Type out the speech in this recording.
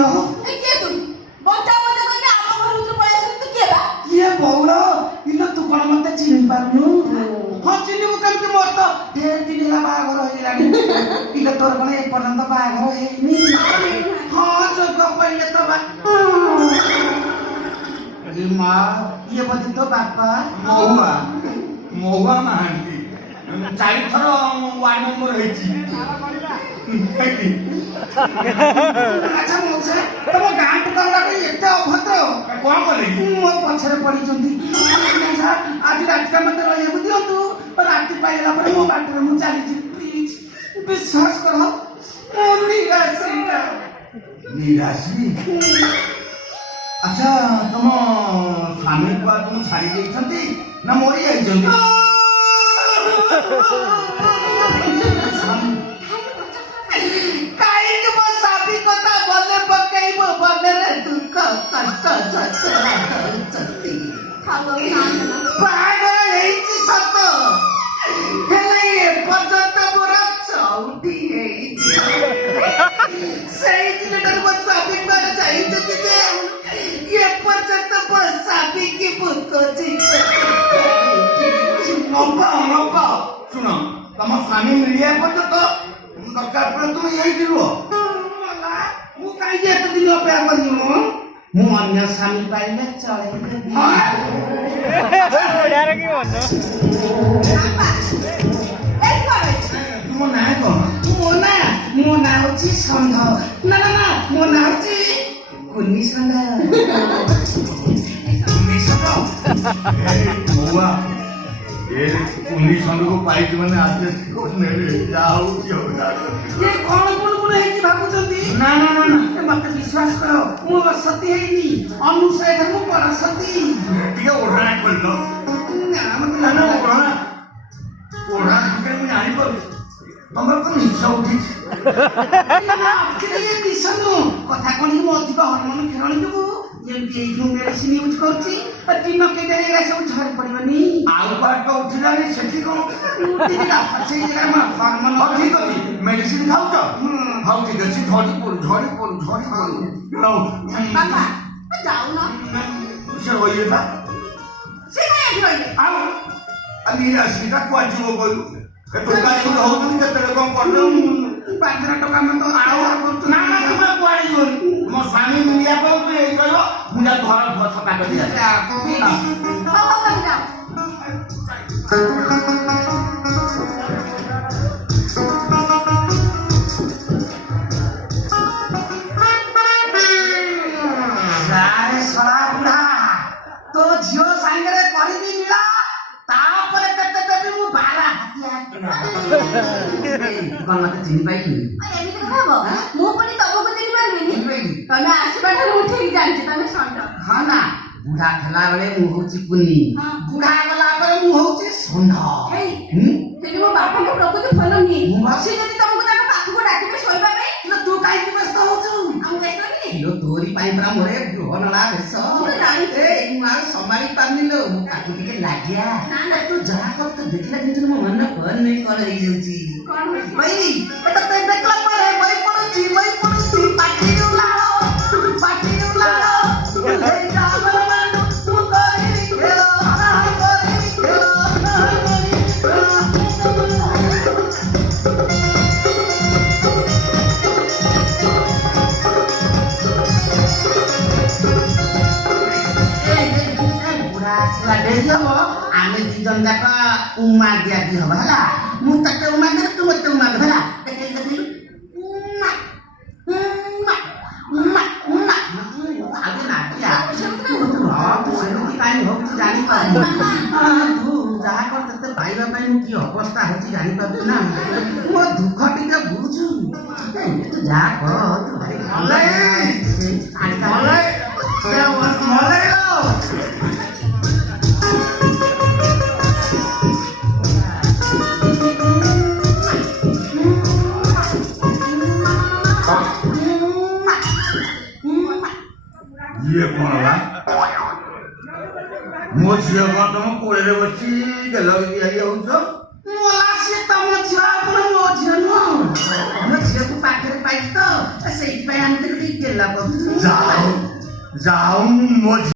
झियो ए के तू बच्चा बच्चा कहके आम घर उतर पळा आसी तू के बा ये बौल इलो तू कोन मते चिनि पारुनु हां चिनि मु केमति मोर तो ढेर दिन होला बाघर होइलानी इलो तोर कोन एक पर्यंत बाघर हेइनी हां जग पहिले तो बा अरे मां ये बदि तो बापा महुआ महांती 4 थर वार्ड मेंबर हेची अच्छा मोसे तम गां टुकरा को एते अभद्र कोन करे मो पछरे पड़ी जंदी आज रात का मत रहे बुदियो तू रात पाइला पर मो बाटर मु चली जी प्लीज विश्वास करो मो निराशी अच्छा तुम स्वामी को तुम छाड़ी देइछंती ना मोरी आइछंती काई मो शादी कथा बोले पकैबो बने रे दुख कष्ट जति खालो ना बागर हेइची सत हेले ए पर्यंत मोरा चौटी हेइची सेई दिनटर मो शादी कर जाइछे जे ये पर्यंत बसाबी की बुकोची नौका सुन तुम स्वामी मिलिया पर्यंत दरकार पर तुम यही दिलो मु काई एत दिन अपेक्षा करियो मु अन्य स्वामी पाइले चले ओडार के भन्नु ए करे तुम ना कौन मो ना होची संध ना मो ना होची कुन्नी संध महुआ ये 19 को पाइट मैंने आज को नेले जाऊ क्यों ये कौन बुलबुल है कि भाबु जंदी ना मत विश्वास करो मो सती हैनी अनुसाय धर्म पर सती ठीक है ओढ़ना खोल लो ना मत ना ओढ़ना के मैं आनी पर तमर को निशा उठी ना के दिसनु कथा कोनी मो अधिक हार्मोन खेरणी जबु जेमती ए जो मेडिसिन यूज करछि दिन के देरे रे सब झड़ पड़िबनी आउ पाट को उठिला नि सेठी को उठी दिला फसे जगह में हार्मोन हो ठीक अछि मेडिसिन खाउ छ हाउ ठीक अछि झड़ी पड़ लो बाबा जाऊ ना से होइए था से काय होइले आउ अनि असली का को जीव कोइ के तो काई को हो तुम के तेरे को करलो 15 टका में तो आउ ना तुम कुआड़ी गो मो स्वामी मिलिया को तू ए कहलो मुजा घर सफा कर दिया हो तम जाओ सारे सड़ा बुढ़ा तो झियो सांगरे करिबी मिला तापरे तते देबी मु बाला हतिया कोन मते चिनि पाइली एमिति କଥା ହବ ମୁଁ ପୁଣି ତମକୁ ଚିନି ପାରିବିନି ତମେ ଆସିବା ଠାରୁ ଉଠେଇକି ଜାଣିଛି ତମେ ଷଣ୍ଢ हां ना बुढ़ा थला बेले मु होची पुनी हाँ। बुढ़ा गला पर मु होची षंढ ହେଇ ସେଠି ମୋ ବାପାଙ୍କ ପ୍ରକୃତି ଭଲ ନୁହେଁ ସେ ଯଦି ତମକୁ ତାଙ୍କ ପାଖକୁ ଡାକିବେ ଶୋଇବା ପାଇଁ तू काई की व्यस्त होचु ଆମକୁ ବ୍ୟସ୍ତ ନୁହେଁ लो तोरी पाई परा मोरे गृहनला भेस ମୁଁ ଜାଣିଛି ए मु आ संभाली पानी लो मु काकू टिके लागिया ना ना तू जहा कर तो देखला दिन मो मन कोन नहीं कर रही जाउची କଣ ହୋଇଛି भाई बेटा ते देखला पर भाई पड़ुची पाटी उलाओ हे जागर मानो तू करी खेलो बुढ़ा छुआ डेरी हम आमे दी जन जाक उमा दिया दी हम हला मु तके उमा दे तू मते उमा दे हला तके उमा आगे ना दिया हां तू सेनुकी काई होची जानी पा तू जहा कर तते पाइबा पाई मु की अवस्था होची जानी पा ना मो दुख टिके बुझु ए तू जा कर तू भाई मले लो ये कौन बा मो झियो को तुम कोड़े रे बच्ची के लग दिया ये होछ मोला से तम छिया अपन मो झियो न मो झियो को पाखरे पाइछ त ସେଇଥିପାଇଁ ଆମେ ଟିକେ ଗେଲା କରୁଛୁ। ଯାଉ ଯାଉ ମୋ